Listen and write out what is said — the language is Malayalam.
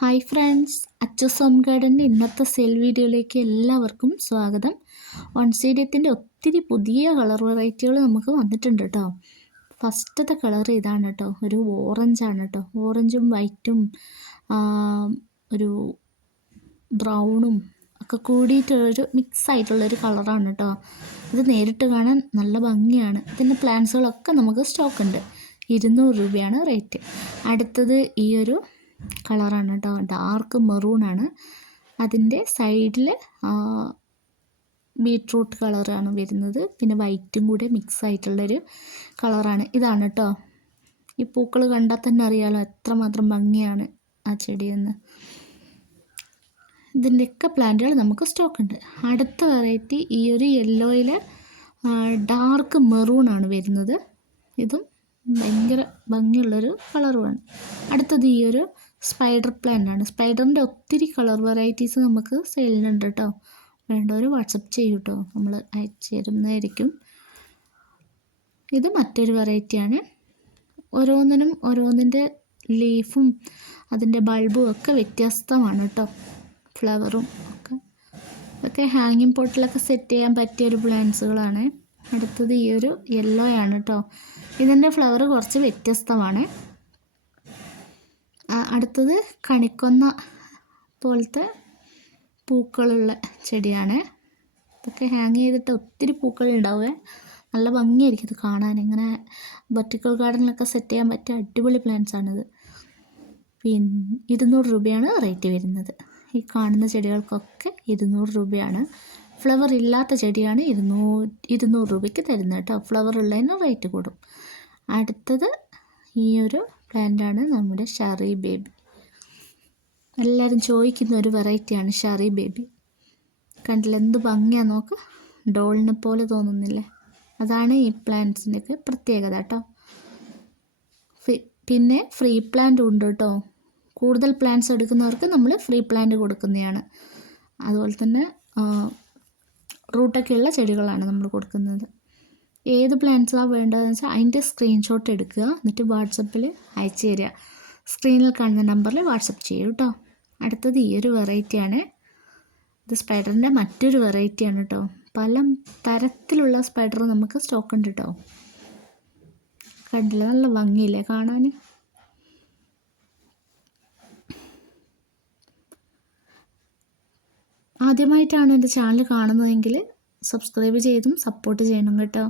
ഹായ് ഫ്രണ്ട്സ്, അച്ചൂസ് ഹോം ഗാർഡൻ്റെ ഇന്നത്തെ സെയിൽ വീഡിയോയിലേക്ക് എല്ലാവർക്കും സ്വാഗതം. ഓൺസീഡിയത്തിൻ്റെ ഒത്തിരി പുതിയ കളർ വെറൈറ്റികൾ നമുക്ക് വന്നിട്ടുണ്ട് കേട്ടോ. ഫസ്റ്റത്തെ കളർ ഇതാണ് കേട്ടോ, ഒരു ഓറഞ്ചാണ് കേട്ടോ. ഓറഞ്ചും വൈറ്റും ഒരു ബ്രൗണും ഒക്കെ കൂടിയിട്ടൊരു മിക്സ് ആയിട്ടുള്ളൊരു കളറാണ് കേട്ടോ. ഇത് നേരിട്ട് കാണാൻ നല്ല ഭംഗിയാണ്. ഇതിൻ്റെ പ്ലാന്റ്സുകളൊക്കെ നമുക്ക് സ്റ്റോക്ക് ഉണ്ട്. 200 രൂപയാണ് റേറ്റ്. അടുത്തത് ഈ ഒരു കളറാണ് കേട്ടോ, ഡാർക്ക് മെറൂണാണ്. അതിൻ്റെ സൈഡിൽ ബീട്രൂട്ട് കളറാണ് വരുന്നത്, പിന്നെ വൈറ്റും കൂടെ മിക്സ് ആയിട്ടുള്ളൊരു കളറാണ്. ഇതാണ് കേട്ടോ. ഈ പൂക്കൾ കണ്ടാൽ തന്നെ അറിയാമല്ലോ എത്രമാത്രം ഭംഗിയാണ് ആ ചെടിയെന്ന്. ഇതിൻ്റെയൊക്കെ പ്ലാന്റുകൾ നമുക്ക് സ്റ്റോക്ക് ഉണ്ട്. അടുത്ത വെറൈറ്റി ഈ ഒരു യെല്ലോയിൽ ഡാർക്ക് മെറൂണാണ് വരുന്നത്. ഇതും ഭയങ്കര ഭംഗിയുള്ളൊരു കളറുമാണ്. അടുത്തത് ഈ ഒരു സ്പൈഡർ പ്ലാന്റാണ്. സ്പൈഡറിൻ്റെ ഒത്തിരി കളർ വെറൈറ്റീസ് നമുക്ക് സെയിലിനുണ്ട് കേട്ടോ. വേണ്ടവർ വാട്സപ്പ് ചെയ്യൂ കേട്ടോ, നമ്മൾ അയച്ചു തരുന്നതായിരിക്കും. ഇത് മറ്റൊരു വെറൈറ്റിയാണ്. ഓരോന്നിൻ്റെ ലീഫും അതിൻ്റെ ബൾബും ഒക്കെ വ്യത്യസ്തമാണ് കേട്ടോ. ഫ്ലവറും ഒക്കെ ഇതൊക്കെ ഹാങ്ങിങ് പോട്ടിലൊക്കെ സെറ്റ് ചെയ്യാൻ പറ്റിയൊരു പ്ലാന്റ്സുകളാണ്. അടുത്തത് ഈ ഒരു യെല്ലോ ആണ് കേട്ടോ. ഇതിൻ്റെ ഫ്ലവർ കുറച്ച് വ്യത്യസ്തമാണ്. അടുത്തത് കണിക്കൊന്ന പോലത്തെ പൂക്കളുള്ള ചെടിയാണ്. ഇതൊക്കെ ഹാങ് ചെയ്തിട്ട് ഒത്തിരി പൂക്കൾ ഉണ്ടാവുക, നല്ല ഭംഗിയായിരിക്കും ഇത് കാണാൻ. ഇങ്ങനെ വെർട്ടിക്കൽ ഗാർഡനിലൊക്കെ സെറ്റ് ചെയ്യാൻ പറ്റിയ അടിപൊളി പ്ലാന്റ്സ് ആണിത്. പിന്നെ 200 രൂപയാണ് റേറ്റ് വരുന്നത്. ഈ കാണുന്ന ചെടികൾക്കൊക്കെ 200 രൂപയാണ്. ഫ്ലവർ ഇല്ലാത്ത ചെടിയാണ് 200 രൂപയ്ക്ക് തരുന്നത് കേട്ടോ. ഫ്ലവർ ഉള്ളതിന് റേറ്റ് കൂടും. അടുത്തത് ഈ ഒരു പ്ലാന്റാണ് നമ്മുടെ ഷെറി ബേബി. എല്ലാവരും ചോദിക്കുന്ന ഒരു വെറൈറ്റിയാണ് ഷെറി ബേബി. കണ്ടില്ല എന്ത് ഭംഗിയാണ് നോക്ക്, ഡോളിനെ പോലെ തോന്നുന്നില്ലേ? അതാണ് ഈ പ്ലാന്റ്സിൻ്റെയൊക്കെ പ്രത്യേകത കേട്ടോ. പിന്നെ ഫ്രീ പ്ലാന്റ് ഉണ്ട് കേട്ടോ. കൂടുതൽ പ്ലാന്റ്സ് എടുക്കുന്നവർക്ക് നമ്മൾ ഫ്രീ പ്ലാന്റ് കൊടുക്കുന്നതാണ്. അതുപോലെ തന്നെ റൂട്ടൊക്കെയുള്ള ചെടികളാണ് നമ്മൾ കൊടുക്കുന്നത്. ഏത് പ്ലാന്റ്സാണ് വേണ്ടതെന്ന് വെച്ചാൽ അതിൻ്റെ സ്ക്രീൻഷോട്ട് എടുക്കുക, എന്നിട്ട് വാട്സപ്പിൽ അയച്ചു തരിക. സ്ക്രീനിൽ കാണുന്ന നമ്പറിൽ വാട്സപ്പ് ചെയ്യൂ കേട്ടോ. അടുത്തത് ഈ ഒരു വെറൈറ്റിയാണ്. ഇത് സ്പൈഡറിൻ്റെ മറ്റൊരു വെറൈറ്റിയാണ് കേട്ടോ. പല തരത്തിലുള്ള സ്പൈഡർ നമുക്ക് സ്റ്റോക്ക് ഉണ്ട് കേട്ടോ. കണ്ടില്ല, നല്ല ഭംഗിയില്ലേ കാണാൻ? ആദ്യമായിട്ടാണ് എൻ്റെ ചാനൽ കാണുന്നതെങ്കിൽ സബ്സ്ക്രൈബ് ചെയ്തും സപ്പോർട്ട് ചെയ്യണം കേട്ടോ.